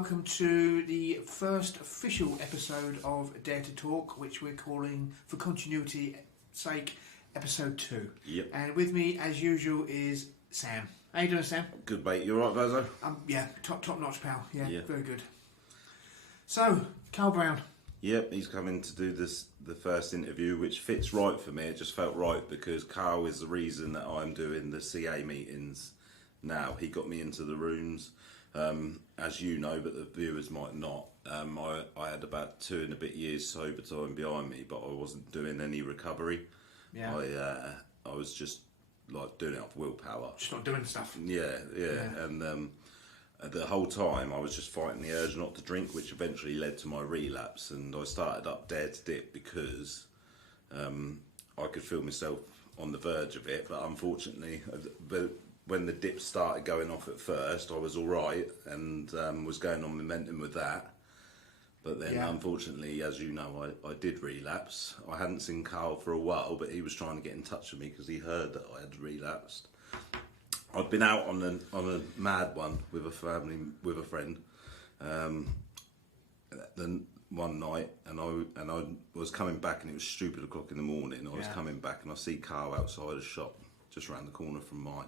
welcome to the first official episode of Dare to Talk, which we're calling, for continuity sake, episode 2. Yep. And with me, as usual, is Sam. How you doing, Sam? Good, mate. You alright, Verso? Yeah, top notch, pal. Yeah, very good. So, Karl Brown. Yep, he's coming to do the first interview, which fits right for me. It just felt right because Karl is the reason that I'm doing the CA meetings now. He got me into the rooms, as you know, but the viewers might not. I had about 2 and a bit years sober time behind me, but I wasn't doing any recovery. Yeah. I was just like doing it off willpower. Just not doing stuff. Yeah. And the whole time I was just fighting the urge not to drink, which eventually led to my relapse. And I started up Dare to Dip because I could feel myself on the verge of it. But unfortunately, when the dip started going off at first, I was all right and was going on momentum with that. But then, unfortunately, as you know, I did relapse. I hadn't seen Karl for a while, but he was trying to get in touch with me because he heard that I had relapsed. I'd been out on a mad one with a friend, then one night, and I was coming back, and it was stupid o'clock in the morning. I was coming back, and I see Karl outside a shop just around the corner from mine,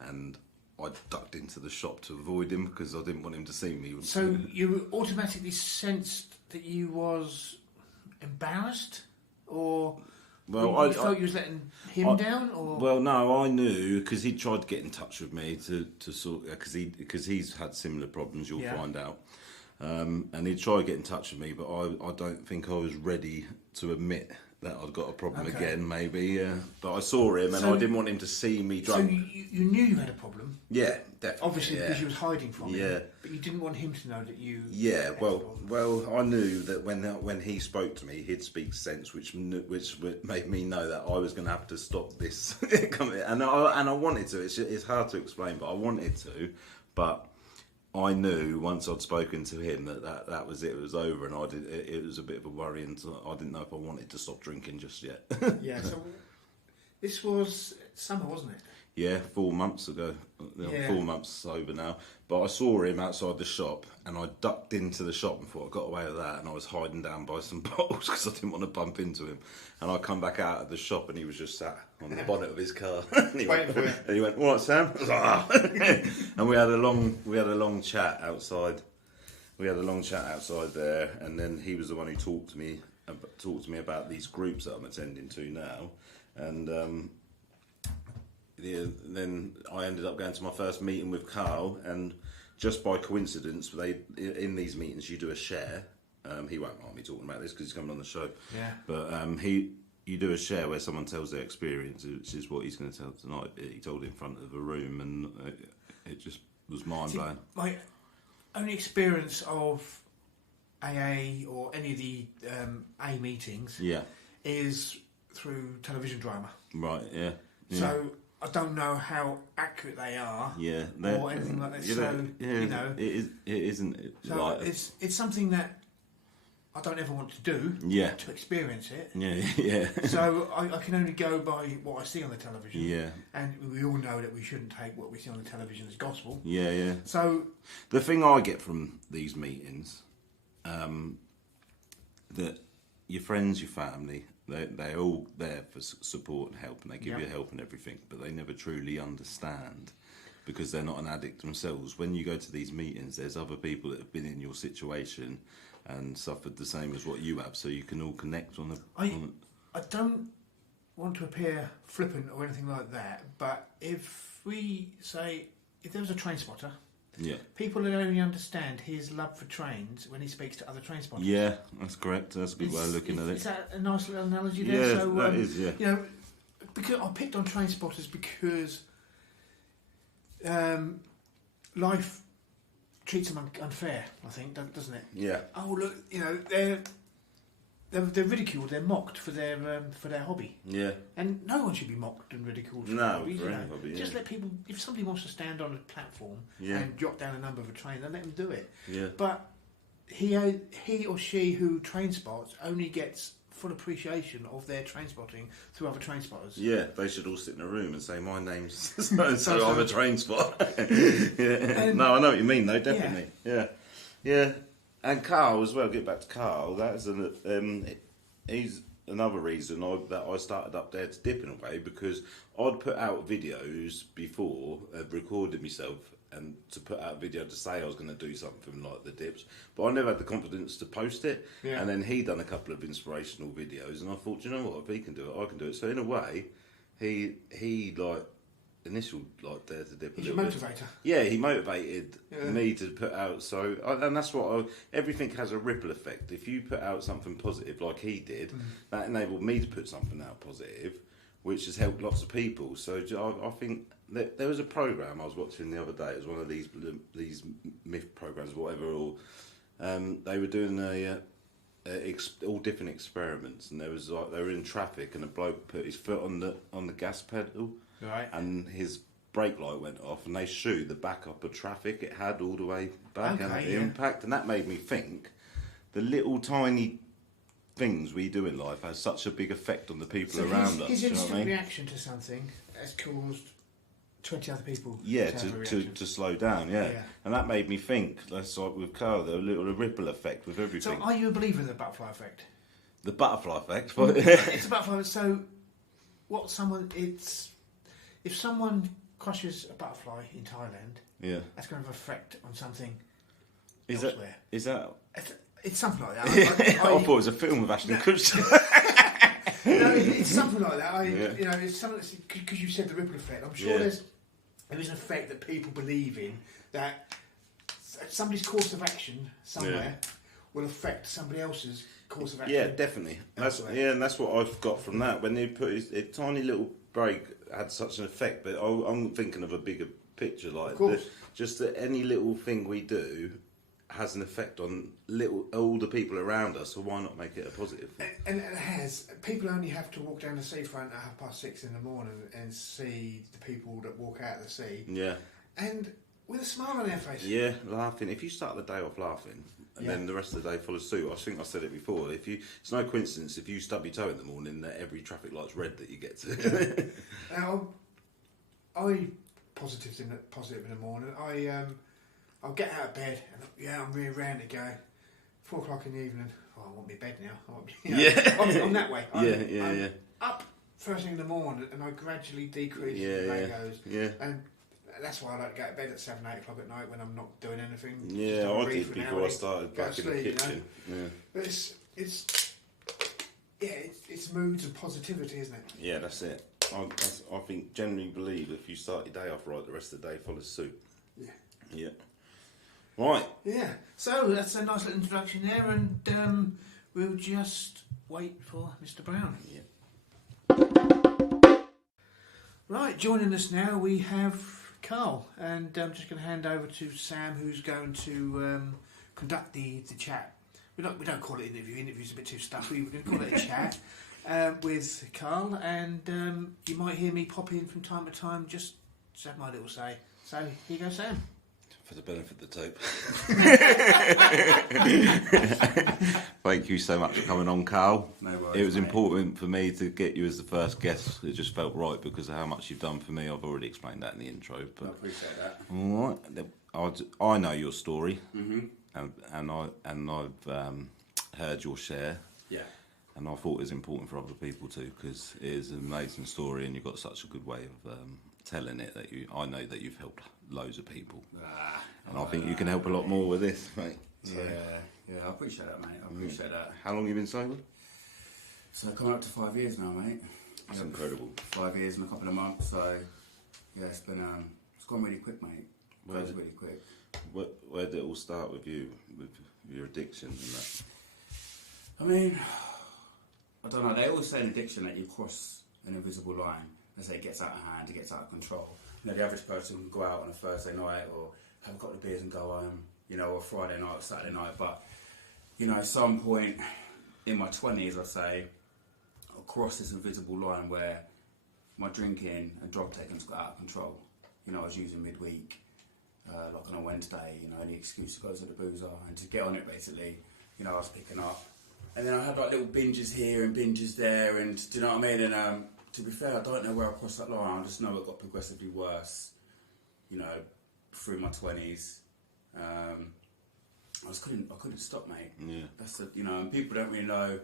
and I ducked into the shop to avoid him because I didn't want him to see me. So you automatically sensed that you was embarrassed, or? Well, you felt you was letting him down, or? Well, no, I knew because he tried to get in touch with me to sort because he's had similar problems. You'll find out, and he tried to get in touch with me, but I don't think I was ready to admit that I'd got a problem again. Maybe, but I saw him, and I didn't want him to see me drunk. So you knew you had a problem. Yeah, definitely. Obviously, because you was hiding from him. But you didn't want him to know that you. Yeah, well, I knew that when he spoke to me, he'd speak sense, which made me know that I was going to have to stop this. and I wanted to. It's hard to explain, but I wanted to. But I knew once I'd spoken to him that was it. It was over, and it was a bit of a worry, and I didn't know if I wanted to stop drinking just yet. Yeah. So this was summer, wasn't it? Yeah, 4 months ago. 4 months sober now. But I saw him outside the shop, and I ducked into the shop and thought I got away with that, and I was hiding down by some bottles because I didn't want to bump into him. And I come back out of the shop, and he was just sat on the bonnet of his car. And he went, "All right, Sam?" I was like, "Ah." And we had a long chat outside. We had a long chat outside there, and then he was the one who talked to me about these groups that I'm attending to now, and. Then I ended up going to my first meeting with Karl, and just by coincidence, in these meetings you do a share. He won't mind me talking about this because he's coming on the show. Yeah. But you do a share where someone tells their experience, which is what he's going to tell tonight. He told it in front of a room, and it just was mind blowing. My only experience of AA or any of the A meetings, is through television drama. Right. Yeah. So. I don't know how accurate they are, or anything like that. It isn't. So like, it's something that I don't ever want to do. To experience it. Yeah. So I can only go by what I see on the television. Yeah. And we all know that we shouldn't take what we see on the television as gospel. Yeah. So the thing I get from these meetings, that your friends, your family. They're all there for support and help, and they give you help and everything, but they never truly understand because they're not an addict themselves. When you go to these meetings, there's other people that have been in your situation and suffered the same as what you have, so you can all connect on the... I don't want to appear flippant or anything like that, but if there was a train spotter... Yeah. People would only understand his love for trains when he speaks to other train spotters. Yeah, that's correct. That's a good way of looking at it. Is that a nice little analogy there? Yeah, so, that is, yeah. You know, because I picked on train spotters because life treats them unfair, I think, doesn't it? Yeah. Oh, look, you know, they're ridiculed, they're mocked for their hobby. Yeah. And no one should be mocked and ridiculed for their hobbies. Hobby, Just let people, if somebody wants to stand on a platform and jot down a number of a train, then let them do it. Yeah. But he or she who train spots only gets full appreciation of their train spotting through other train spotters. Yeah, they should all sit in a room and say, "My name's so I'm a train spotter." No, I know what you mean though, definitely. Yeah. Yeah, and Karl as well. Get back to Karl. That's he's another reason that I started up there to dip in a way, because I'd put out videos before, recorded myself, and to put out a video to say I was going to do something like the dips, but I never had the confidence to post it. Yeah. And then he done a couple of inspirational videos, and I thought, you know what, if he can do it, I can do it. So in a way, he like initial like Dare to Dip. He's a motivator. Yeah, he motivated me to put out. So and that's what everything has a ripple effect. If you put out something positive like he did, that enabled me to put something out positive, which has helped lots of people. So I think that there was a program I was watching the other day. It was one of these myth programs, whatever. Or they were doing all different experiments, and there was like they were in traffic, and a bloke put his foot on the gas pedal. Right. And his brake light went off, and they showed the backup of traffic it had all the way back, and the impact, and that made me think the little tiny things we do in life has such a big effect on the people around us. His instant reaction to something has caused 20 other people to slow down, and that made me think. That's like with Karl, the little ripple effect with everything. So, are you a believer in the butterfly effect? The butterfly effect. It's a butterfly. So, if someone crushes a butterfly in Thailand, that's going to have an effect on something elsewhere. It's something like that. I thought it was a film with Ashton Kutcher. No, it's something like that. It's something because you said the ripple effect. I'm sure there is an effect that people believe in, that somebody's course of action somewhere will affect somebody else's course of action. Yeah, definitely. And that's what I've got from that. When he put his tiny little break had such an effect, but I'm thinking of a bigger picture, like just that any little thing we do has an effect on all the people around us, so why not make it a positive thing? And it has. People only have to walk down the seafront at 6:30 in the morning and see the people that walk out of the sea. Yeah. And with a smile on their face. Yeah, laughing. If you start the day off laughing, and then the rest of the day follows suit. I think I said it before. It's no coincidence if you stub your toe in the morning that every traffic light's red that you get to. Now, I'm positive in the morning. I'll get out of bed and I'm really round to go. 4 o'clock in the evening. Oh, I want my bed now. I'm that way. I'm up first thing in the morning, and I gradually decrease as the day goes. Yeah. And that's why I like to go to bed at 7, 8 o'clock at night when I'm not doing anything. Yeah, I did before I started back in the kitchen. But it's moods and positivity, isn't it? Yeah, that's it. I think generally believe if you start your day off right, the rest of the day follows suit. Yeah. Yeah. Right. Yeah. So that's a nice little introduction there, and we'll just wait for Mr. Brown. Yeah. Right. Joining us now, we have Karl, and I'm just going to hand over to Sam, who's going to conduct the chat. We don't call it interview. Interview's a bit too stuffy. We're going to call it a chat with Karl, and you might hear me pop in from time to time, just to have my little say. So here you go, Sam. For the benefit of the tape. Thank you so much for coming on, Karl. No worries, it was important for me to get you as the first guest. It just felt right because of how much you've done for me. I've already explained that in the intro. But I appreciate that. All right. I know your story, and I've heard your share. Yeah. And I thought it was important for other people too, because it is an amazing story, and you've got such a good way of telling it that I know that you've helped loads of people, and I think you can help a lot more with this, mate. So. Yeah, I appreciate that, mate. I appreciate that. How long have you been sober? So coming up to 5 years now, mate. That's incredible. 5 years and a couple of months. So yeah, it's gone really quick, mate. Really quick. Where did it all start with you, with your addiction and that? I mean, I don't know. They always say in addiction that you cross an invisible line. They say it gets out of hand, it gets out of control. You know, the average person can go out on a Thursday night or have a couple of beers and go home, or Friday night or Saturday night. But, at some point in my 20s, I'd say, I'll cross this invisible line where my drinking and drug taking's got out of control. I was using midweek, like on a Wednesday, any excuse to go to the boozer and to get on it, basically. I was picking up. And then I had like little binges here and binges there, and do you know what I mean? And to be fair, I don't know where I crossed that line. I just know it got progressively worse, through my 20s. I was couldn't stop, mate. Yeah. That's and people don't really know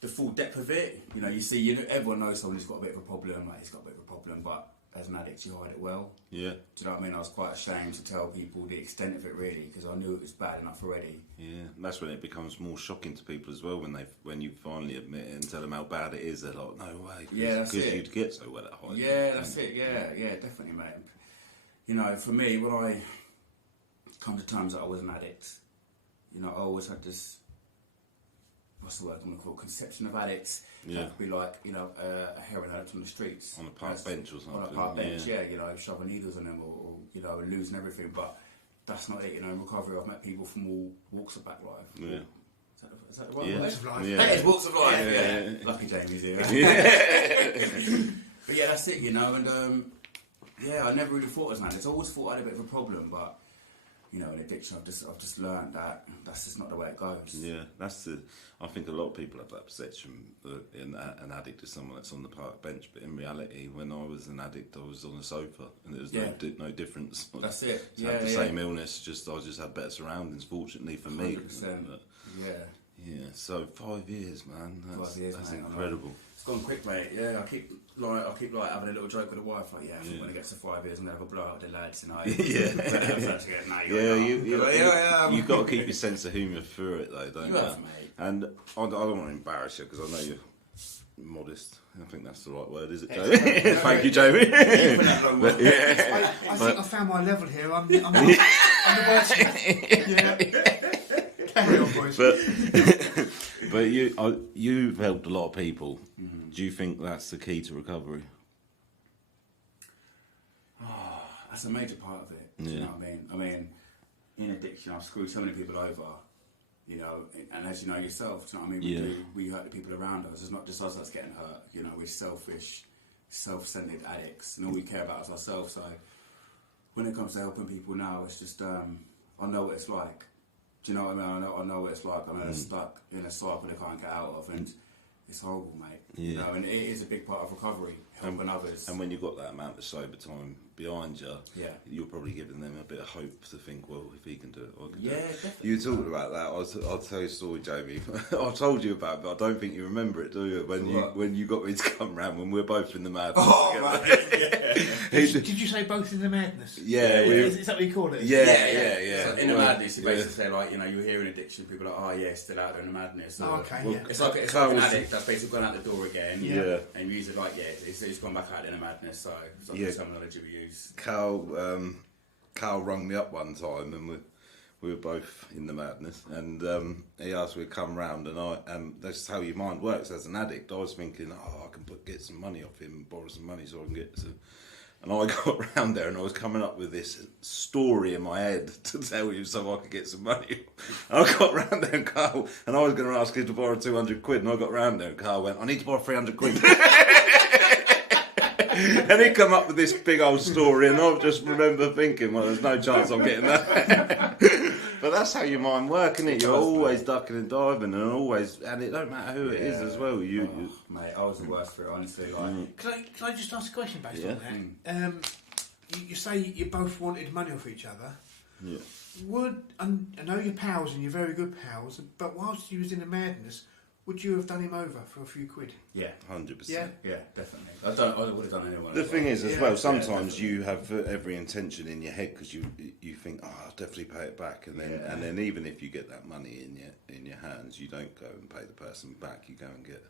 the full depth of it. You see, everyone knows someone who's got a bit of a problem, like he's got a bit of a problem, but as an addict, you hide it well. Yeah. Do you know what I mean? I was quite ashamed to tell people the extent of it, really, because I knew it was bad enough already. Yeah, that's when it becomes more shocking to people as well, when you finally admit it and tell them how bad it is. They're like, no way. Yeah, that's it. Because you'd get so well at hiding. Yeah, that's it. Yeah, definitely, mate. For me, when I come to terms that I was an addict, I always had this, what's the word I'm going to call it, conception of addicts. Yeah. That could be like, a heroin addict on the streets. On a park bench or something. On a park bench, yeah, shoving needles in them or losing everything. But that's not it, in recovery I've met people from all walks of back life. Yeah. Is that the right Yeah. word? Walks of life. Yeah. That is walks of life, Yeah. Lucky Jamie's here. Yeah. But yeah, that's it, and I never really thought I was an addict. I always thought I had a bit of a problem, but in addiction, I've just learned that that's just not the way it goes. Yeah, I think a lot of people have that perception that an addict is someone that's on the park bench, but in reality, when I was an addict, I was on a sofa, and there was no difference. That's it. I had the same illness, I just had better surroundings, fortunately for me. 100%. But, Yeah. So 5 years, man. That's 5 years, that's mate, incredible. It's gone quick, mate. Yeah, I keep having a little joke with the wife, like, I think when it gets to 5 years, I'm gonna have a blowout with the lads tonight. You've got to keep your sense of humour through it, though, don't you? You have, mate. And I don't want to embarrass you because I know you're modest. I think that's the right word, is it, Jamie? Thank you, Jamie. I think I found my level here. I'm the wordsmith. Yeah. Carry on, boys. But you've helped a lot of people. Mm-hmm. Do you think that's the key to recovery? Oh, that's a major part of it. Do you know what I mean? I mean, in addiction, I've screwed so many people over. And as you know yourself, do you know what I mean? We hurt the people around us. It's not just us that's getting hurt. We're selfish, self-centered addicts, and all we care about is ourselves. So when it comes to helping people now, it's just I know what it's like. Do you know what I mean? I know what it's like. I'm stuck in a cycle I can't get out of, and it's horrible, mate. Yeah. And it is a big part of recovery, helping others. And when you've got that amount of sober time behind you, Yeah. you're probably giving them a bit of hope to think, well, if he can do it, I can do Yeah, it. definitely. You talked about that. I'll tell you a story, Jamie. I told you about it, but I don't think you remember it, do you? When you got me to come round when we were both in the madness. Oh, man. Did you say both in the madness? Yeah. Is that what you call it? Yeah. So in the madness, you basically say, like, you're hearing addiction, people are like, oh yeah, still out there in the madness. So Okay, it's like an addict that's basically gone out the door again. Yeah. And you use it like, it's gone back out in the madness, so it's like the terminology we use. Karl rung me up one time, and we were both in the madness, and he asked me to come round, and that's how your mind works as an addict. I was thinking, I can get some money off him, borrow some money so I can get some. And I got round there and I was coming up with this story in my head to tell you so I could get some money. And I got round there and Karl, and I was going to ask him to borrow 200 quid, and I got round there and Karl went, I need to borrow 300 quid. And he come up with this big old story, and I just remember thinking, well, there's no chance I'm getting that. But that's how your mind works, isn't it? You're always ducking and diving, and it don't matter who it is as well. Mate, I was the worst for it, honestly. Like, Can I just ask a question based on that? You say you both wanted money off each other. Yeah. I know you're pals and you're very good pals, but whilst you was in the madness, would you have done him over for a few quid? Yeah, 100%. Yeah, definitely. I would have done anyone. The thing is, as well, sometimes you have every intention in your head because you think, I'll definitely pay it back, and then even if you get that money in your hands, you don't go and pay the person back. You go and get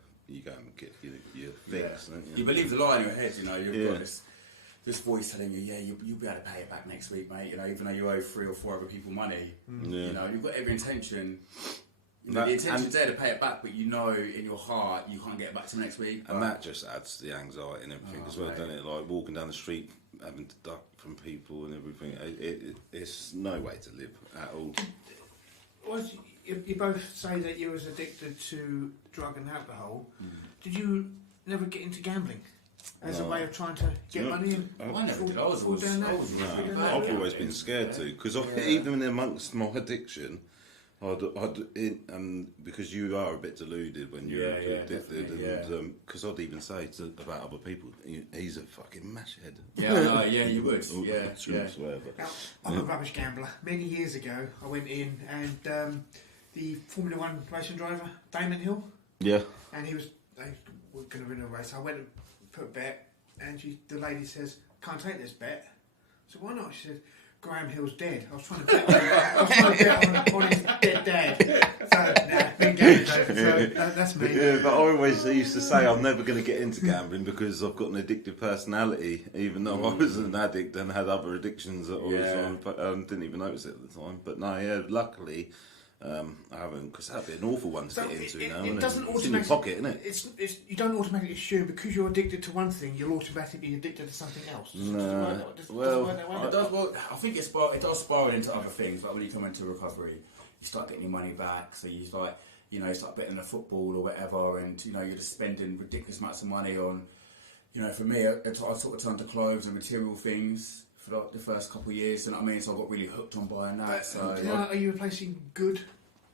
your fix. Don't you? You believe the lie in your head. You've got this voice telling you, you'll be able to pay it back next week, mate. Even though you owe 3 or 4 other people money, you've got every intention. The intention's there to pay it back, but in your heart you can't get it back to next week. And that just adds to the anxiety and everything as well, doesn't it? Like walking down the street, having to duck from people and everything. It's no way to live at all. You both say that you was addicted to drug and alcohol. Did you never get into gambling as a way of trying to get money in? I never did. I've always been scared to, because even amongst my addiction, Because you are a bit deluded when you're addicted, definitely, and because I'd even say about other people, he's a fucking mash head. Yeah, I know, yeah, you would. Yeah, True, swear, but, Now, I'm a rubbish gambler. Many years ago, I went in and the Formula One racing driver, Damon Hill, yeah, and they were going to win a race. I went and put a bet, and the lady says, "Can't take this bet." So why not? She said, "Graham Hill's dead." I was trying to bet on his dead dad. So, nah, big game, so that's me. Yeah, but I always used to say I'm never going to get into gambling because I've got an addictive personality, even though I was an addict and had other addictions that I was on, but didn't even notice it at the time. But no, yeah, luckily I haven't, because that'd be an awful one to get into now. It doesn't it's in your pocket, isn't it? It's you don't automatically assume because you're addicted to one thing, you're automatically addicted to something else. I think it does spiral into other things. Like when you come into recovery, you start getting your money back. So you start betting on football or whatever, and you're just spending ridiculous amounts of money on. For me, I sort of turned to clothes and material things for like the first couple of years. You know what I mean? So I got really hooked on buying that. Are you replacing good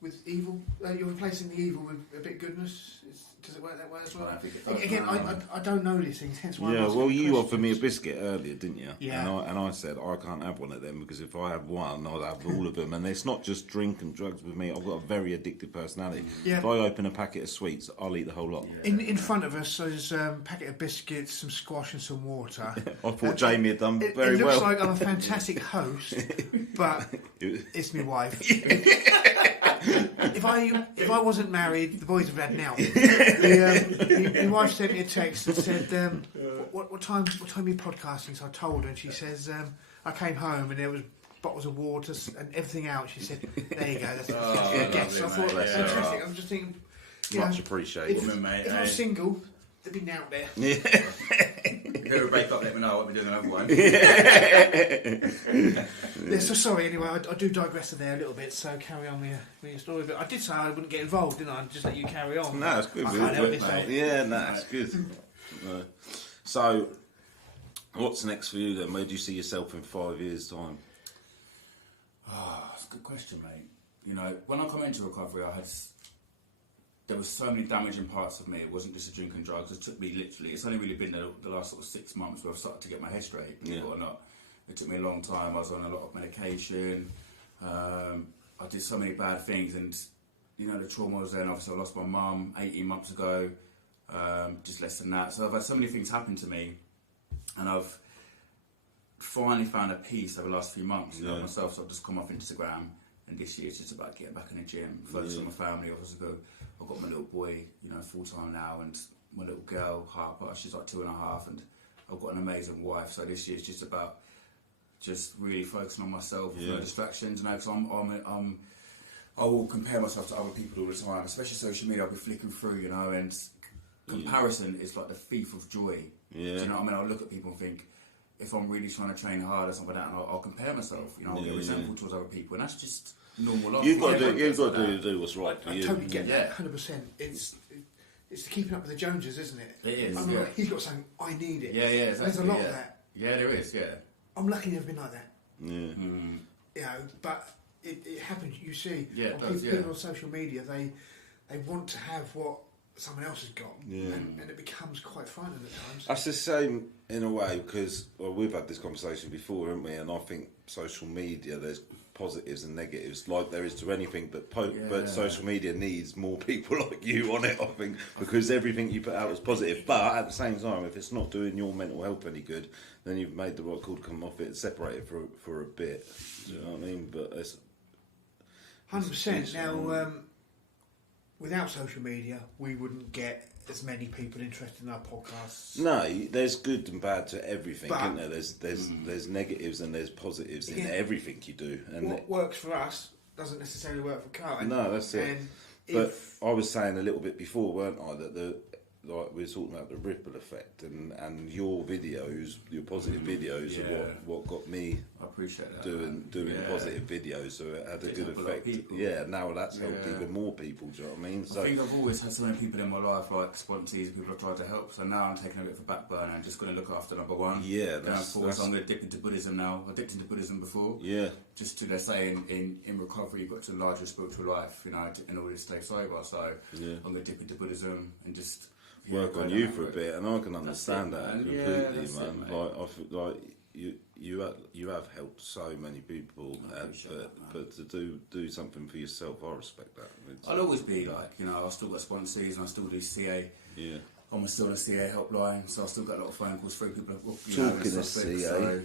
with evil? You're replacing the evil with a bit of goodness. Does it work that way as well? I think it does. Again, I don't know these things. Hence why. Yeah, well, you offered me a biscuit earlier, didn't you? Yeah. And I said I can't have one of them because if I have one, I'll have all of them. And it's not just drink and drugs with me. I've got a very addictive personality. Yeah. If I open a packet of sweets, I'll eat the whole lot. Yeah. In front of us, there's a packet of biscuits, some squash, and some water. I thought Jamie had done very well. It looks like I'm a fantastic host, but it's my wife. If I wasn't married, the boys would have had now. My wife sent me a text and said, "What time are you podcasting?" So I told her, and she says, "I came home and there was bottles of water and everything out." She said, "There you go." That's a guess. So I thought that's fantastic. I'm just thinking, much appreciated. If I was single, there'd be out there. Yeah. If you ever break up, let me know. I'll be doing another one. Yeah, so sorry, anyway, I do digress there a little bit, so carry on with your story. But I did say I wouldn't get involved, didn't I? I'd just let you carry on. No, it's good. That's good. So, what's next for you then? Where do you see yourself in 5 years' time? That's a good question, mate. When I come into recovery, there was so many damaging parts of me. It wasn't just a drink and drugs. It took me literally, it's only really been the last sort of 6 months where I've started to get my head straight, believe it or not. It took me a long time. I was on a lot of medication. I did so many bad things, and the trauma was there. And obviously I lost my mum 18 months ago, just less than that. So I've had so many things happen to me, and I've finally found a peace over the last few months about myself. So I've just come off Instagram, and this year it's just about getting back in the gym, focus on my family. I've got my little boy, full time now, and my little girl Harper, she's like 2.5, and I've got an amazing wife. So this year's just about really focusing on myself, no distractions. Because I will compare myself to other people all the time, especially social media. I'll be flicking through, and comparison is like the thief of joy. Yeah. Do you know what I mean? I'll look at people and think, if I'm really trying to train hard or something like that, and I'll compare myself. I'll get resentful towards other people, and that's just normal life. You've got to do what's right for you. I totally get that, 100%. It's the keeping up with the Joneses, isn't it? It is. Like, he's got something, I need it. Yeah, exactly. There's a lot of that. Yeah, there is. Yeah. I'm lucky never been like that. Yeah. But it happens. You see, people on social media, they want to have what someone else has got, and it becomes quite frightening at times. That's the same in a way, because we've had this conversation before, haven't we? And I think social media, there's positives and negatives like there is to anything, but social media needs more people like you on it, I think, because everything you put out is positive. But at the same time, if it's not doing your mental health any good, then you've made the right call to come off it and separate it for a bit. Do you know what I mean? But it's 100%. Now, without social media, we wouldn't get as many people interested in our podcasts. No, there's good and bad to everything, isn't there? There's negatives and there's positives in everything you do. And what works for us doesn't necessarily work for Karl. No, that's it. But I was saying a little bit before, weren't I, that like we were talking about the ripple effect, and your videos, your positive videos, are what got me. I appreciate that. Doing positive videos, so it had a good effect. Now that's helped even more people. Do you know what I mean? So I think I've always had so many people in my life, like sponsees, people I've tried to help. So now I'm taking a bit of a back burner and just going to look after number one. Yeah, So I'm going to dip into Buddhism now. I dipped into Buddhism before. Yeah. Just to, they say in recovery, you've got to enlarge your spiritual life, you know, in order to stay sober. So I'm going to dip into Buddhism and just work on you for a bit, and I can understand that completely, man. Like I feel like you have helped so many people, but to do something for yourself, I respect that. I'll always be like, you know, I've still got sponsees and I still do CA. Yeah. I'm still a CA helpline, so I've still got a lot of phone calls through people. Talking of CA,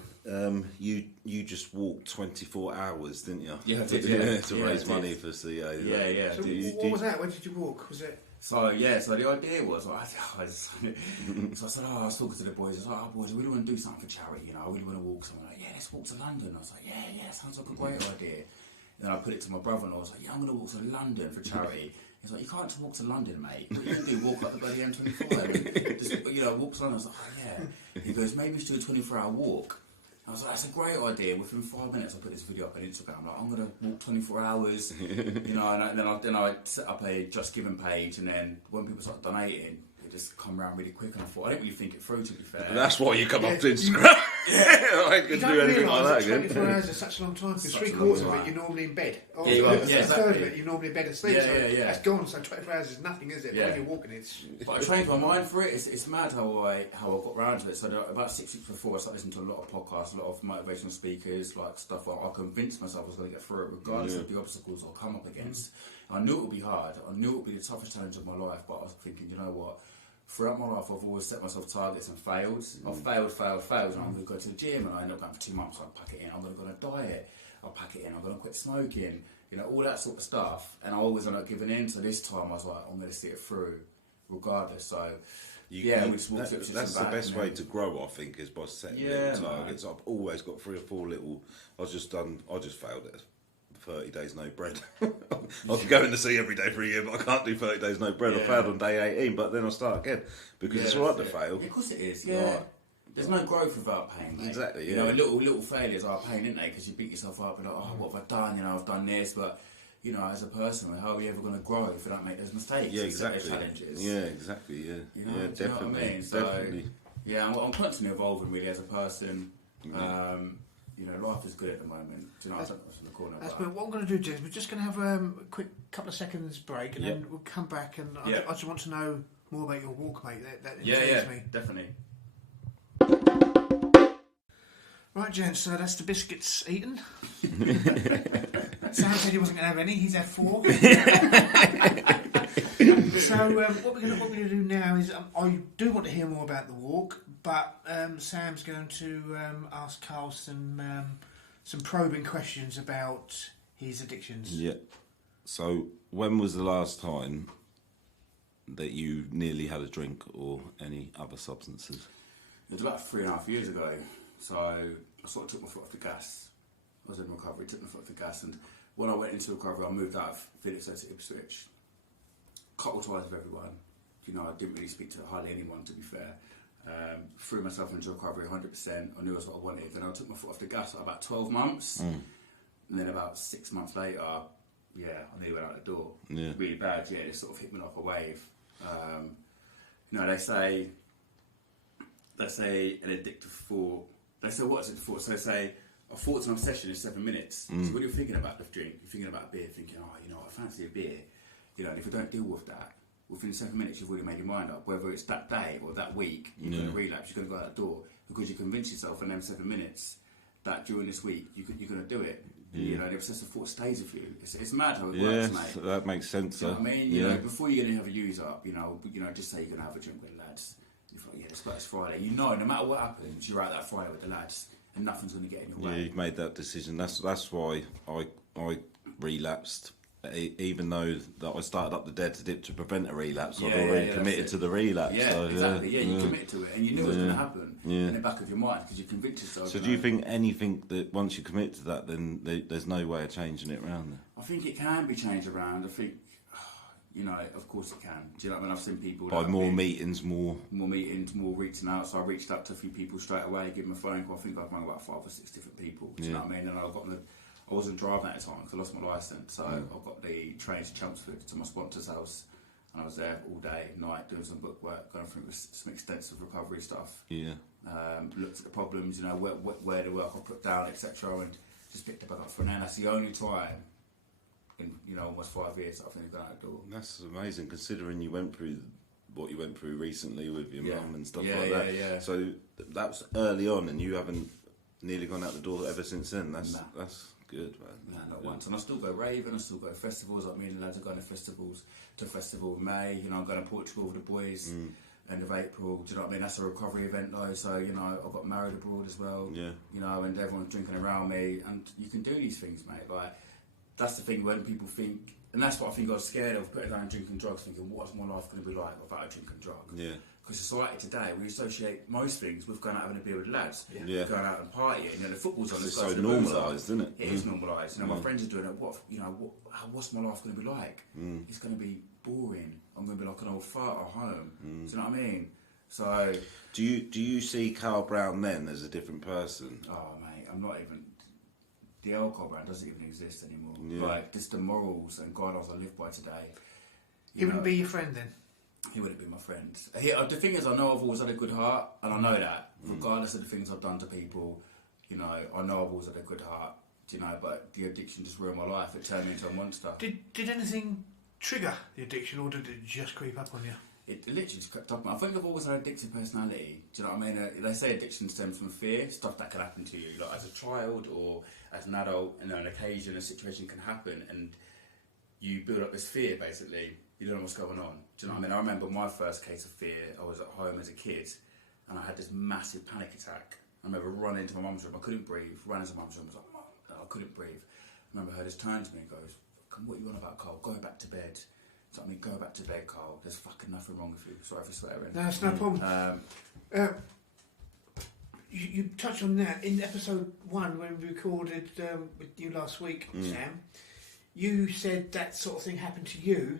you just walked 24 hours, didn't you? Yeah, I did. To raise money for CA. Yeah. So what was that? Where did you walk? Was it? So the idea was, so I said, I was talking to the boys. I was like, oh boys, I really want to do something for charity. You know, I really want to walk somewhere. Like, yeah, let's walk to London. I was like, yeah, sounds like a great idea. And then I put it to my brother-in-law. I was like, yeah, I'm going to walk to London for charity. He's like, you can't just walk to London, mate. What you can do, walk up the bloody M25 and just, walk to London. I was like, oh yeah. He goes, maybe we should do a 24-hour walk. I was like, that's a great idea. Within 5 minutes, I put this video up on Instagram. I'm like, I'm going to walk 24 hours, and then I set up a Just Giving page, and then when people start donating, they just come around really quick. And I thought, I didn't really think it through, to be fair. That's why you come up to Instagram. I couldn't do anything like that again. 24 hours is such a long time, because 3/4 of it you're normally in bed. A third of it you're normally in bed asleep. That's gone, so 24 hours is nothing, is it? But when you're walking, it's... But I changed my mind for it. It's mad how I got round to it. So about 6 weeks before, I started listening to a lot of podcasts, a lot of motivational speakers, like stuff I convinced myself I was going to get through it, regardless of the obstacles I'll come up against. I knew it would be hard. I knew it would be the toughest challenge of my life, but I was thinking, you know what? Throughout my life, I've always set myself targets and failed. I've failed, and I'm going to go to the gym, and I end up going for 2 months, I'll pack it in. I'm going to go on a diet, I'll pack it in. I'm going to quit smoking, all that sort of stuff. And I always end up giving in. So this time, I was like, I'm going to see it through, regardless. So, we just walked up. That's the best way to grow, I think, is by setting little targets. I've always got 3 or 4 little. I just failed it. 30 days no bread. I could go in the sea every day for a year, but I can't do 30 days no bread. I failed on day 18, but then I'll start again because it's alright to fail. Yeah, of course it is. Yeah, right. There's no growth without pain, mate. Exactly. You know, little failures are pain, aren't they? Because you beat yourself up and like, oh, what have I done? I've done this, but as a person, how are we ever going to grow if we don't make those mistakes? Yeah, exactly. Those challenges. Yeah, exactly. Yeah, yeah, definitely. You know what I mean? So, yeah, I'm constantly evolving really as a person. Life is good at the moment. Do you know, what's in the corner. What I'm going to do, James, we're just going to have a quick couple of seconds break, and then we'll come back, and I just want to know more about your walk, mate. That intrigues me. Definitely. Right, gents, so that's the biscuits eaten. Sam said he wasn't going to have any. He's had 4. So what we're going to do now is I do want to hear more about the walk, but Sam's going to ask Karl some probing questions about his addictions. Yeah. So when was the last time that you nearly had a drink or any other substances? It was about 3.5 years ago. So I sort of took my foot off the gas. I was in recovery, took my foot off the gas, and when I went into recovery, I moved out of Felixstowe to Ipswich. Couple times with everyone. I didn't really speak to hardly anyone, to be fair. Threw myself into recovery 100%. I knew that's what I wanted. Then I took my foot off the gas for about 12 months. And then about 6 months later, I nearly went out the door. Yeah. Really bad, it sort of hit me like a wave. They say an addictive thought. They say, what is it for? So they say, a thought's an obsession in 7 minutes. So when you're thinking about the drink, you're thinking about a beer, thinking, I fancy a beer. And if you don't deal with that, within 7 minutes you've already made your mind up. Whether it's that day or that week, you're going to relapse, you're going to go out the door. Because you convince yourself in them 7 minutes that during this week you're going to do it. The obsessive thought stays with you. It's mad how it works, mate. That makes sense. Do you know what I mean? Before you're going to have a use up, just say you're going to have a drink with the lads. You're like, it's Friday. No matter what happens, you're out that Friday with the lads and nothing's going to get in your way. Yeah, you've made that decision. That's why I relapsed. Even though that I started up the DareToTalk to prevent a relapse, I'd already committed to the relapse. Yeah, so, exactly. You committed to it, and you knew it was going to happen in the back of your mind because you convinced yourself. So, do you think anything that once you commit to that, then there's no way of changing it around? I think it can be changed around. I think You know, of course it can. Do you know what I mean? I've seen people By more meetings, more meetings, more reaching out. So I reached out to a few people straight away, give them a phone call. I think I've rang about 5 or 6 different people. Do you know what I mean? And I wasn't driving at the time because I lost my licence. So I got the train to Chelmsford to my sponsor's house, and I was there all day, night, doing some book work, going through some extensive recovery stuff. yeah. Looked at the problems, you know, where the work I put down, etc., and just picked it back up from there. And that's the only time in, you know, almost 5 years that I've been going out the door. That's amazing, considering you went through what you went through recently with your mum and stuff like that. Yeah. So that's early on, and you haven't nearly gone out the door ever since then. That's good, man. No, not once. And I still go raving, I still go to festivals. Like me and the lads are going to festivals. To a festival in May, you know, I'm going to Portugal with the boys. End of April, do you know what I mean? That's a recovery event though, so, you know, I got married abroad as well. Yeah. You know, and everyone's drinking around me, and you can do these things, mate. Like, that's the thing when people think, and that's what I think I was scared of, putting down drinking drugs, thinking, what's my life going to be like without a drinking drug? Yeah. Because society today, we associate most things with going out having a beer with lads, Yeah. going out and partying. You know, the football's on. It's so normalised, isn't it? It is normalised. You know, my friends are doing it. What's my life going to be like? It's going to be boring. I'm going to be like an old fart at home. Do you know what I mean? So, do you see Karl Brown then as a different person? Oh mate, I'm not even. The old Karl Brown doesn't even exist anymore. Yeah. Like, just the morals and guidelines I live by today. He wouldn't be your friend then? He wouldn't be my friend. The thing is, I know I've always had a good heart, and I know that, regardless of the things I've done to people, you know, I know I've always had a good heart, you know, but the addiction just ruined my life. It turned me into a monster. Did anything trigger the addiction, or did it just creep up on you? It literally just crept up. I think I've always had an addictive personality. Do you know what I mean? They say addiction stems from fear, stuff that can happen to you, like as a child or as an adult. You know, an occasion, a situation can happen, and you build up this fear. Basically, you don't know what's going on. Do you know what I mean? I remember my first case of fear. I was at home as a kid, and I had this massive panic attack. I remember running into my mum's room. I couldn't breathe. Ran into my mum's room. I was like, Mum, I couldn't breathe. I remember her just turned to me and goes, "What are you on about, Carl? Go back to bed." So I mean, go back to bed, Carl. There's fucking nothing wrong with you. Sorry for swearing. No, that's no problem. You touched on that in episode 1 when we recorded with you last week, Sam. You said that sort of thing happened to you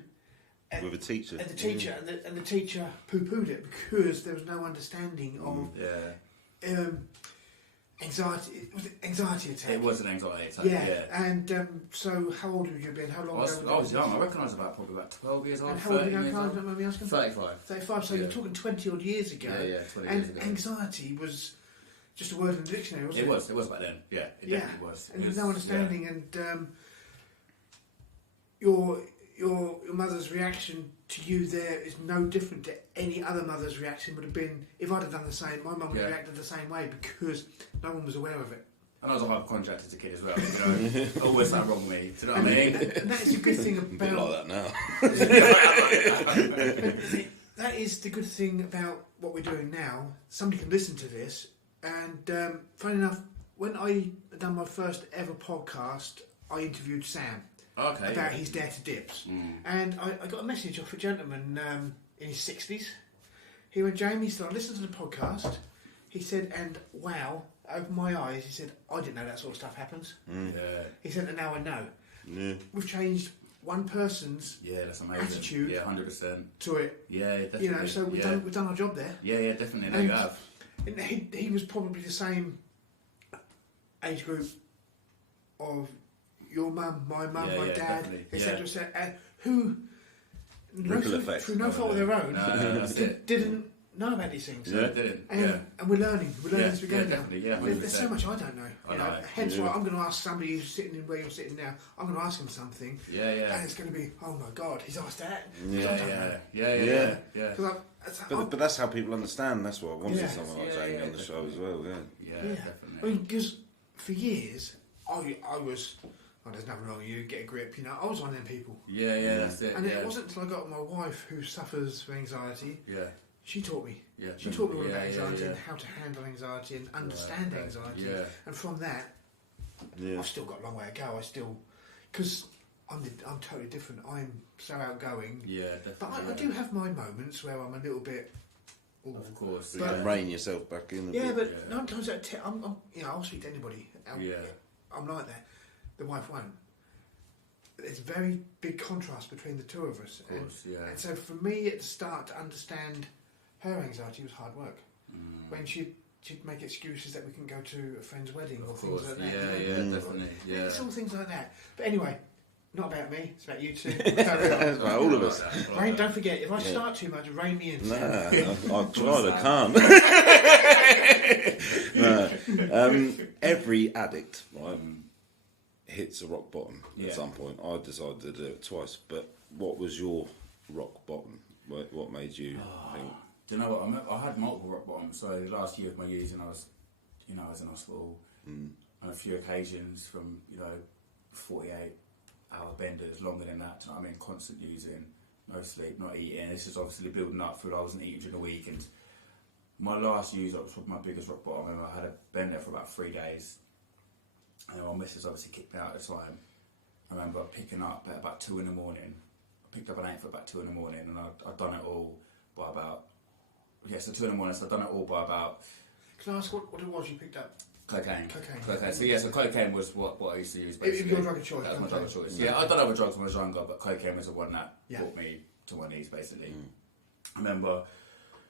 with a teacher. At the teacher, and the teacher poo-pooed it because there was no understanding of anxiety. Was it anxiety attack? It was an anxiety attack. Yeah. And so, how old have you been? How long? I was young. I reckon I was probably about 12 years old. And how old are you now? Can't remember me asking. 35. 35. So you're talking 20 odd years ago. Yeah, 20 and years ago. Anxiety was just a word in the dictionary, wasn't it? It was back then. Yeah, it definitely was. And there was no understanding, and your mother's reaction to you there is no different to any other mother's reaction would have been if I'd have done the same. My mum would have reacted the same way because no one was aware of it. And I was a hypochondriac as a kid as well. You know, always something wrong with me. Do you know what I mean? And that is the good thing about. A bit like that now. That is the good thing about what we're doing now. Somebody can listen to this, and funny enough, when I done my first ever podcast, I interviewed Sam. Okay. About his Dare to Dips. And I got a message off a gentleman in his 60s. He went, Jamie, he said, I listened to the podcast. He said, and wow, opened my eyes. He said, I didn't know that sort of stuff happens. Yeah. He said, and now I know. Yeah. We've changed one person's that's amazing. attitude 100%. to it. Yeah, definitely. You know, so we've done our job there. Yeah, definitely. No, and you have. And he was probably the same age group of your mum, my mum, my dad, etc. Who, through no fault of their own, didn't know about these things. Yeah, didn't. And we're learning as we go now. Definitely, There's so much I don't know. You know? Hence why I'm going to ask somebody who's sitting in where you're sitting now. I'm going to ask him something. And it's going to be, oh my God, he's asked that. Yeah. But that's how people understand. That's why I wanted someone like Jamie on the show as well. Yeah, definitely. I mean, because for years I was. Oh, there's nothing wrong with you, get a grip, you know. I was one of them people. Yeah, that's it. And it wasn't until I got my wife who suffers from anxiety. Yeah. She taught me. Yeah. She taught me all about anxiety and how to handle anxiety and understand anxiety. Yeah. And from that, I've still got a long way to go. Because I'm totally different. I'm so outgoing. Yeah, definitely. But I do have my moments where I'm a little bit. Ooh, of course. You can rein yourself back in. But 9 times out of 10, I'll speak to anybody. Yeah. I'm like that. The wife won't. there's very big contrast between the two of us. Of course, and so for me at the start to understand her anxiety was hard work. When she'd make excuses that we can go to a friend's wedding or things like that. Yeah, definitely. Yeah. It's all things like that. But anyway, not about me, it's about you two. It's about all of us. Rain, don't forget, if I start too much, rein me in. I've tried, I can't. Every addict, right, hits a rock bottom at some point. I decided to do it twice, but what was your rock bottom? What made you think? Do you know what? I had multiple rock bottoms. So the last year of my using, I was in hospital on a few occasions from 48-hour benders, longer than that. Do you know what I mean? Constant using, no sleep, not eating. This is obviously building up through. I wasn't eating during the week, and my last use was probably my biggest rock bottom. I had a bender for about 3 days, and my missus obviously kicked me out at the time. I remember picking up at about 2 in the morning. I picked up an 8 for about 2 in the morning, and I'd done it all by about. So 2 in the morning, so I'd done it all by about. Can I ask what it was you picked up? Cocaine. Cocaine. So cocaine was what I used to use basically. It was your drug of choice. That was my drug of choice. Yeah, I'd done other drugs when I was younger, but cocaine was the one that brought me to my knees basically. I remember,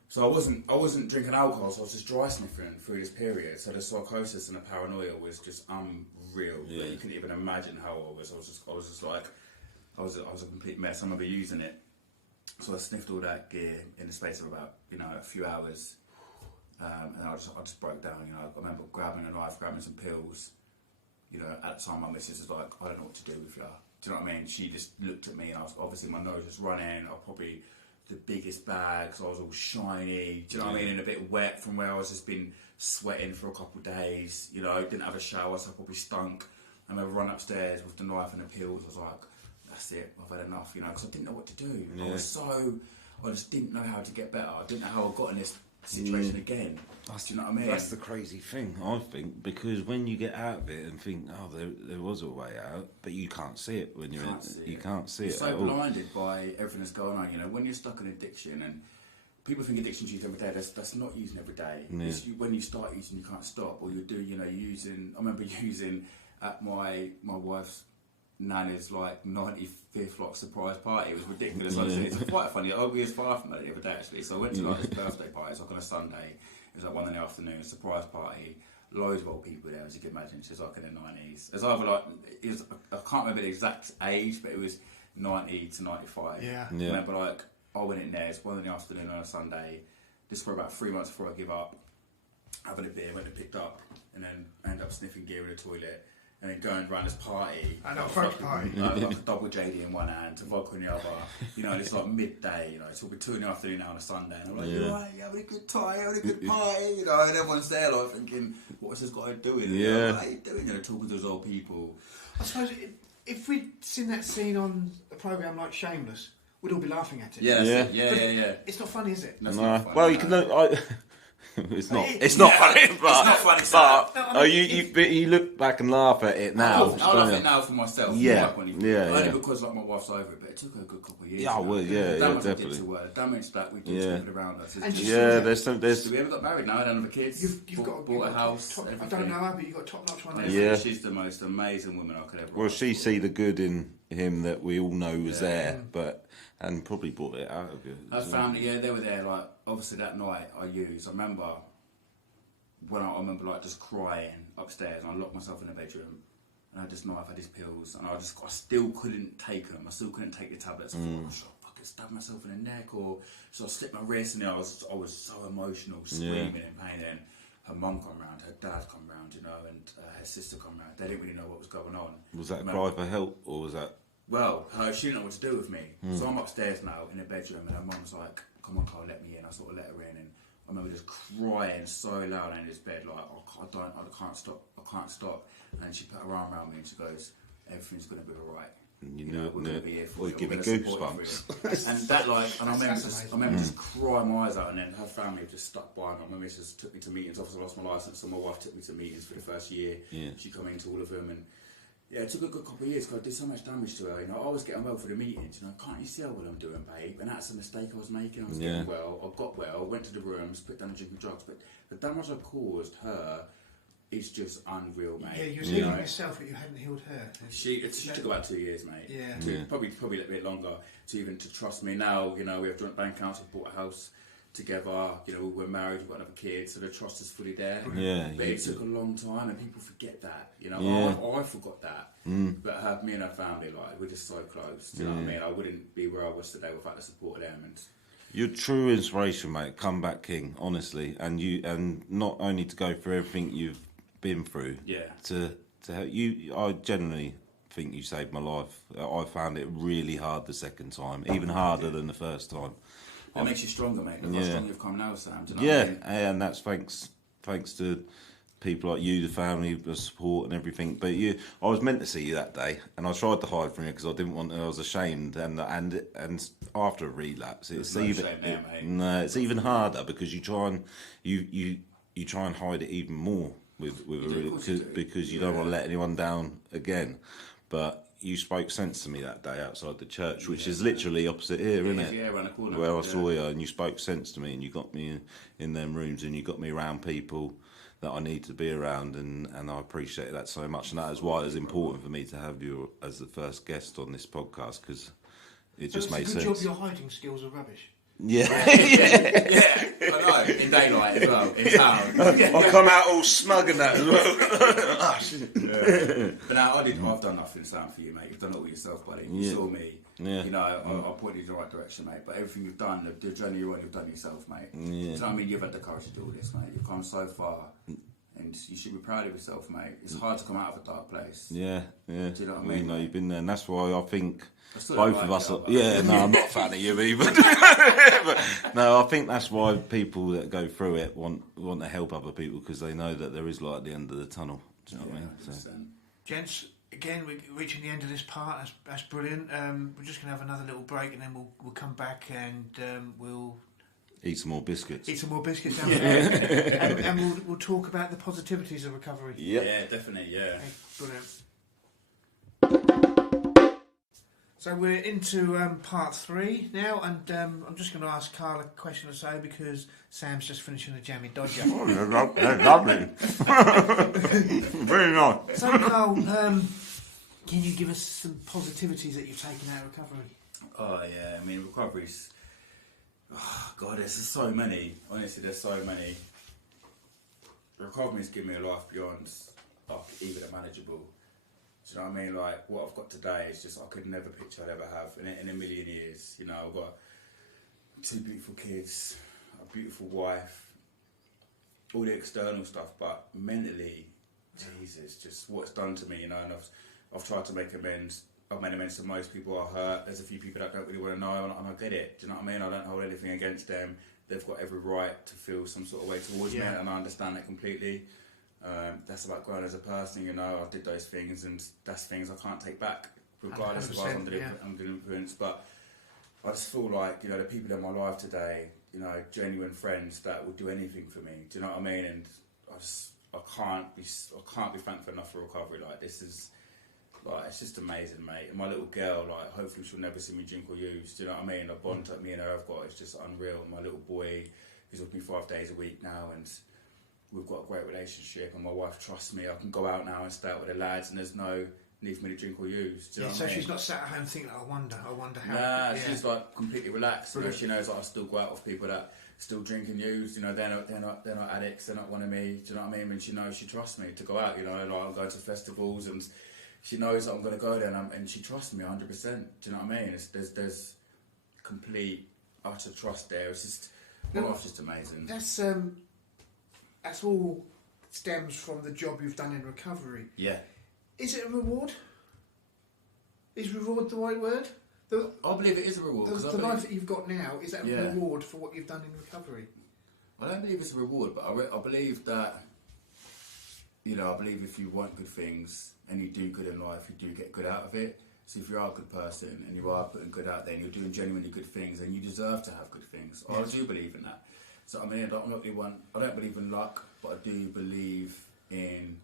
so I wasn't drinking alcohol, so I was just dry sniffing through this period. So the psychosis and the paranoia was just unreal. Yeah. You couldn't even imagine how I was. I was just like, I was a complete mess. I remember using it. So I sniffed all that gear in the space of about, a few hours. And I just broke down, I remember grabbing a knife, grabbing some pills. At the time my missus was like, I don't know what to do with you. Do you know what I mean? She just looked at me and I was, obviously my nose was running. I was probably the biggest bag, so I was all shiny. Do you know what I mean? And a bit wet from where I was just been sweating for a couple of days. Didn't have a shower, so I probably stunk. I remember running upstairs with the knife and the pills. I was like, that's it, I've had enough, because I didn't know what to do. Yeah. I just didn't know how to get better. I didn't know how I got in this situation again. Do you know what I mean? That's the crazy thing, I think, because when you get out of it and think, there was a way out, but you can't see it when you're you can't see you're it. so at all. blinded by everything that's going on. When you're stuck in addiction, and people think addiction's used every day. That's not using every day. Yeah. When you start using, you can't stop, or you do. Using. I remember using at my wife's Nana's 95th surprise party. It was ridiculous. It's quite funny. We was far from that the other day actually. So I went to this birthday party. It was on a Sunday. It was 1 in the afternoon. Surprise party. Loads of old people there, as you can imagine. It was in the 90s. It's either I can't remember the exact age, but it was 90 to 95. Yeah. I remember I went in there. It's 1 in the afternoon on a Sunday. This for about 3 months before I give up. Having a beer, went and picked up, and then ended up sniffing gear in the toilet. And then going around this party. I know, French party. Like a double JD in one hand, a vodka in the other. It's like midday, it's probably 2 in the afternoon now on a Sunday. And I'm like, you having a good time, having a good party, and everyone's there thinking, what's this guy doing? Yeah. What are you doing? Talking to those old people. I suppose if we'd seen that scene on a programme like Shameless, we'd all be laughing at it. Yeah. It's not funny, is it? That's not funny, Well, you can. It's not. It's not funny. But, it's not funny. But you look back and laugh at it now. I laugh at it now for myself. Yeah. Only Yeah. because my wife's over it, but it took her a good couple of years. Yeah, well, yeah, the damage definitely. We did to her, the damage that we did to people around us. And there's. We haven't got married now. I don't have kids. You've bought a house. I don't know her, but you've got a top-notch one there. Yeah. She's the most amazing woman I could ever. Well, she see the good in him that we all know was there, and probably brought it out of you. Her family, they were there. Obviously that night I remember when I remember just crying upstairs, and I locked myself in the bedroom, and I had this knife, I had these pills, and I still couldn't take them. I still couldn't take the tablets. I thought, should I fucking stab myself in the neck, or should I slip my wrist? And I was so emotional, screaming in pain. And her mum come round, her dad come round, and her sister come round. They didn't really know what was going on. Was that a cry for help, or was that? Well, she didn't know what to do with me. So I'm upstairs now in the bedroom, and her mum's like, "Come on, Carl, let me in." I sort of let her in, and I remember just crying so loud in this bed, I can't stop. And she put her arm around me and she goes, "Everything's going to be all right. We're going to be here for you. Give me We're gonna support you goosebumps." through it." And that and I remember just crying my eyes out, and then her family just stuck by me. My missus took me to meetings. Obviously, I lost my licence, so my wife took me to meetings for the first year. Yeah. She come into all of them, and it took a good couple of years because I did so much damage to her. I was getting well for the meetings. Can't you see how well I'm doing, babe? And that's a mistake I was making. I was getting well. I got well. Went to the rooms, put down a drink of drugs. But the damage I caused her it's just unreal, mate. Yeah, you were saying yourself that you hadn't healed her. She took about 2 years, mate. Yeah. Probably a little bit longer to trust me. Now, we have joint bank accounts, we bought a house together, we're married, we've got another kid, so the trust is fully there. Yeah. But it took a long time, and people forget that. I forgot that. But me and her family, we're just so close. Do you know what I mean? I wouldn't be where I was today without the support of them. And you're true inspiration, mate. Comeback king, honestly, and not only to go through everything you've been through. Yeah. To help you, I genuinely think you saved my life. I found it really hard the second time, even harder than the first time. It makes you stronger, mate. Look how strong you've come now, Sam. Do you know what I mean? And that's thanks to people like you, the family, the support and everything. But I was meant to see you that day, and I tried to hide from you because I didn't want. I was ashamed, and after a relapse, it's even harder because you try and hide it even more because you don't want to let anyone down again. But you spoke sense to me that day outside the church, which is literally opposite here, isn't it? Yeah, around the corner. Where I saw you, and you spoke sense to me, and you got me in them rooms, and you got me around people that I need to be around, and I appreciate that so much. And that is why it's important for me to have you as the first guest on this podcast, because it just makes sense. It's a good job your hiding skills are rubbish. Yeah. Yeah, I know. In daylight as well, in town. I come out all smug and that as well. But now I've done nothing, Sam, for you, mate. You've done it all yourself, buddy. You saw me. Yeah. I pointed you in the right direction, mate. But everything you've done, the journey you're on, you've done yourself, mate. Yeah. Do you know what I mean? You've had the courage to do all this, mate. You've come so far. And you should be proud of yourself, mate. It's hard to come out of a dark place. Yeah. Do you know what I mean? You've been there, and that's why I think I both of us. I'm not a fan of you either. But, no, I think that's why people that go through it want to help other people, because they know that there is light at the end of the tunnel. Do you know what I mean? So. Gents, again, we're reaching the end of this part. That's brilliant. We're just going to have another little break, and then we'll come back and we'll eat some more biscuits. And we'll talk about the positivities of recovery. Yep. Yeah, definitely, yeah. Okay, brilliant. So we're into part 3 now, and I'm just going to ask Karl a question or so, because Sam's just finishing a jammy dodger. Oh, they're lovely. Very nice. So Karl, can you give us some positivities that you've taken out of recovery? Oh yeah, I mean recovery's. Oh God, there's so many. Honestly, there's so many. Recovery's given me a life beyond even a manageable. Do you know what I mean? Like what I've got today is just I could never picture I'd ever have in a million years. I've got 2 beautiful kids, a beautiful wife, all the external stuff, but mentally, Jesus, just what's done to me. And I've tried to make amends. I've made amends to most people I hurt. There's a few people that don't really want to know, and I get it. Do you know what I mean? I don't hold anything against them. They've got every right to feel some sort of way towards me, and I understand that completely. That's about growing as a person, I did those things, and that's things I can't take back, regardless if I was under the influence. But I just feel like, the people in my life today, genuine friends that will do anything for me. Do you know what I mean? And I can't be thankful enough for recovery. Like this is. It's just amazing, mate. And my little girl, hopefully she'll never see me drink or use. Do you know what I mean? The bond that me and her have got is just unreal. My little boy, he's with me 5 days a week now, and we've got a great relationship. And my wife trusts me. I can go out now and stay out with the lads, and there's no need for me to drink or use. Do you know what I mean? She's not sat at home thinking, I wonder how. Nah, she's completely relaxed. She knows that I still go out with people that still drink and use. They're not addicts. They're not one of me. Do you know what I mean? And she knows she trusts me to go out. I'm going to festivals and. She knows that I'm going to go there, and she trusts me 100%. Do you know what I mean? There's complete, utter trust there. It's just, life's just amazing. That's all stems from the job you've done in recovery. Yeah. Is it a reward? Is reward the right word? I believe it is a reward. The life that you've got now, is that a reward for what you've done in recovery? I don't believe it's a reward, but I believe that, I believe if you want good things and you do good in life, you do get good out of it. So if you are a good person and you are putting good out there and you're doing genuinely good things, then you deserve to have good things. Yes. I do believe in that. So I mean, I don't believe in luck, but I do believe in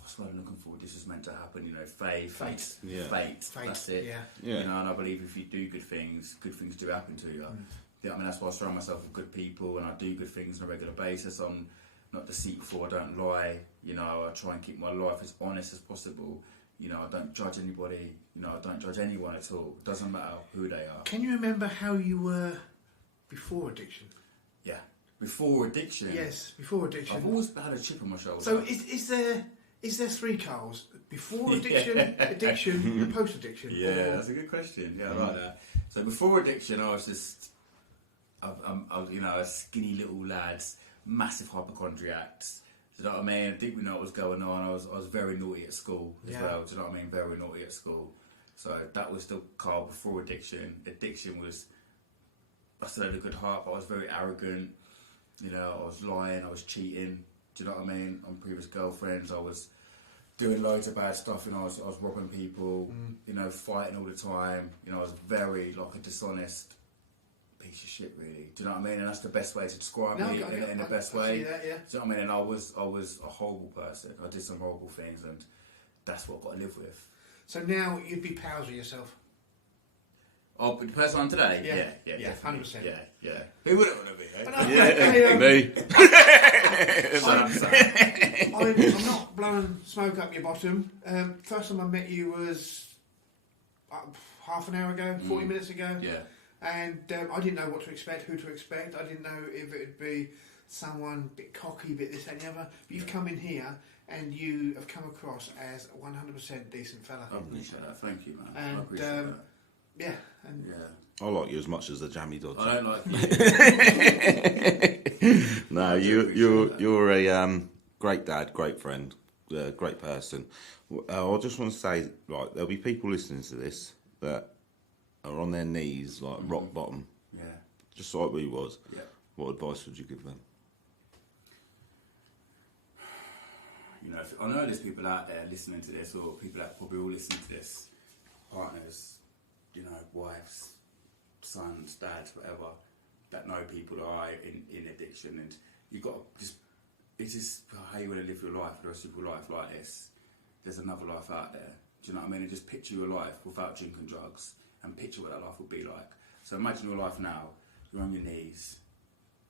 what's what I'm looking for. This is meant to happen. Fate. Yeah. Fate. That's it. Yeah. And I believe if you do good things do happen to you. Yeah, I mean that's why I surround myself with good people and I do good things on a regular basis. not deceitful. I don't lie. You know, I try and keep my life as honest as possible. You know, I don't judge anybody. You know, I don't judge anyone at all. It doesn't matter who they are. Can you remember how you were before addiction? Yeah. Before addiction? Yes, before addiction. I've always had a chip on my shoulder. So is there three Karls? Before addiction, addiction, and post-addiction? Yeah, that's a good question. Yeah, I like that. So before addiction, I was just, I was, you know, a skinny little lad, massive hypochondriacs. Do you know what I mean? I didn't really know what was going on. I was very naughty at school as well. Do you know what I mean? Very naughty at school. So that was still Karl before addiction. Addiction was, I still had a good heart, but I was very arrogant. You know, I was lying, I was cheating. Do you know what I mean? On previous girlfriends, I was doing loads of bad stuff. You know, I was robbing people. You know, fighting all the time. You know, I was very like a dishonest piece of shit, really. Do you know what I mean? And that's the best way to describe me in the best way. See that, yeah. Do you know what I mean? And I was a horrible person. I did some horrible things, and that's what I've got to live with. So now you'd be pals with yourself. Oh, but the person I'm today? Yeah, definitely. 100%. Yeah. Who wouldn't want to be, eh? Me. I'm not blowing smoke up your bottom. First time I met you was half an hour ago, 40 minutes ago. Yeah. And I didn't know what to expect, who to expect. I didn't know if it would be someone a bit cocky, a bit this, that and the other. But you've come in here and you have come across as a 100% decent fella. I appreciate that. Thank you, man. And, I appreciate that. Yeah. And I like you as much as the jammy dodge. I don't like you. No, you're a great dad, great friend, great person. I just want to say, like, there'll be people listening to this that are on their knees, like rock bottom. Yeah. Just like we was. Yeah. What advice would you give them? You know, I know there's people out there listening to this, or people that probably all listen to this, partners, you know, wives, sons, dads, whatever, that know people that are in addiction, and you've got to just, it's just how you want to live your life, the rest of your life like this. There's another life out there. Do you know what I mean? And just picture your life without drinking drugs, and picture what that life would be like. So imagine your life now, you're on your knees,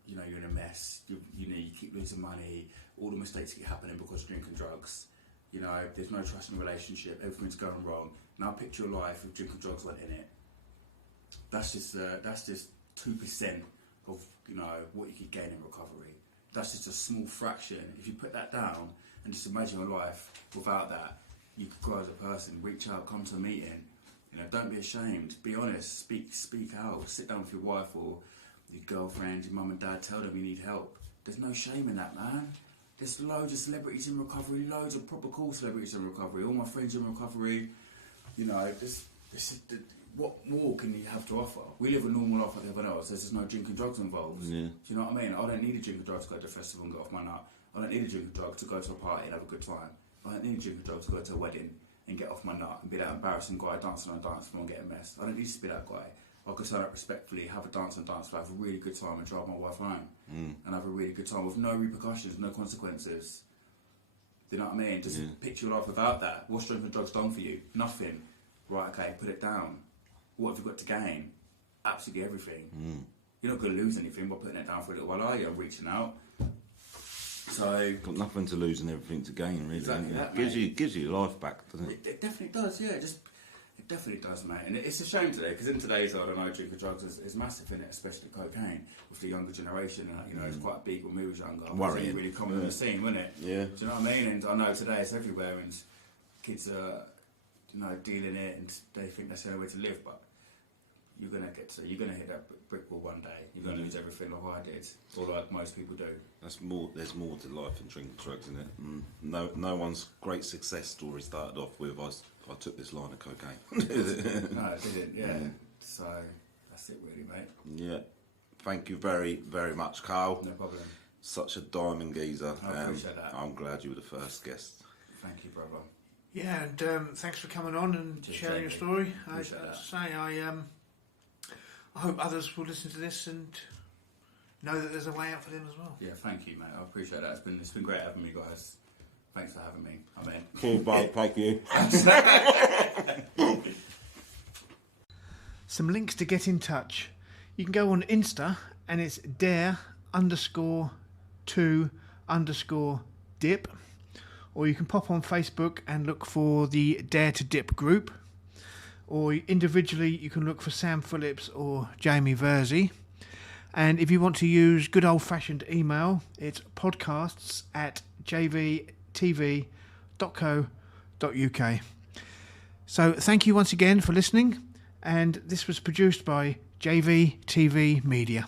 you know, you're in a mess, you know, you keep losing money, all the mistakes keep happening because of drinking drugs. You know, there's no trust in the relationship, everything's going wrong. Now picture your life if drinking drugs went in it. That's just 2% of, you know, what you could gain in recovery. That's just a small fraction. If you put that down and just imagine your life without that, you could grow as a person, reach out, come to a meeting. You know, don't be ashamed, be honest, speak out, sit down with your wife or your girlfriend, your mum and dad, tell them you need help. There's no shame in that, man. There's loads of celebrities in recovery, loads of proper cool celebrities in recovery, all my friends in recovery. You know, what more can you have to offer? We live a normal life like everyone else. There's just no drinking drugs involved. Yeah. Do you know what I mean? I don't need a drink of drugs to go to a festival and get off my nut. I don't need a drink of drugs to go to a party and have a good time. I don't need a drink of drugs to go to a wedding and get off my nut and be that embarrassing guy dancing on a dance floor and get a mess. I don't need to be that guy. I could stand up respectfully, have a dance on a dance floor, have a really good time and drive my wife home. And have a really good time with no repercussions, no consequences. Do you know what I mean? Just picture your life without that. What's drinking drugs done for you? Nothing. Right, okay, put it down. What have you got to gain? Absolutely everything. You're not going to lose anything by putting it down for a little while, are you? Reaching out. So Got nothing to lose and everything to gain, really. Exactly that, gives mate. you your life back, doesn't it? It definitely does, yeah. It definitely does, mate. And it's a shame today, because in today's world, I know drinking drugs is massive in it, especially cocaine, with the younger generation. You know, it's quite big when we was younger. Worrying. It was really common in the scene, wasn't it? Yeah. Do you know what I mean? And I know today it's everywhere, and kids are, you know, dealing it, and they think that's the only way to live, but you're gonna hit that brick wall one day. You're gonna lose everything like I did, or like most people do. There's more to life than drinking drugs, isn't it? No one's great success story started off with I took this line of cocaine. No, it didn't. Yeah. So that's it, really, mate. Yeah. Thank you very, very much, Karl. No problem. Such a diamond geezer. I appreciate that. I'm glad you were the first guest. Thank you, brother. Yeah, and thanks for coming on and Cheers, sharing your Jamie. story. Appreciate As that. I say, I hope others will listen to this and know that there's a way out for them as well. Yeah, thank you, mate. I appreciate that. It's been great having you guys. Thanks for having me. I'm in. Cool, bud. Thank you. Some links to get in touch. You can go on Insta and it's dare_to JV_dip, or you can pop on Facebook and look for the Dare to Dip group, or individually you can look for Sam Phillips or Jamie Verzi. And if you want to use good old-fashioned email, it's podcasts@jvtv.co.uk. So thank you once again for listening, and this was produced by JVTV Media.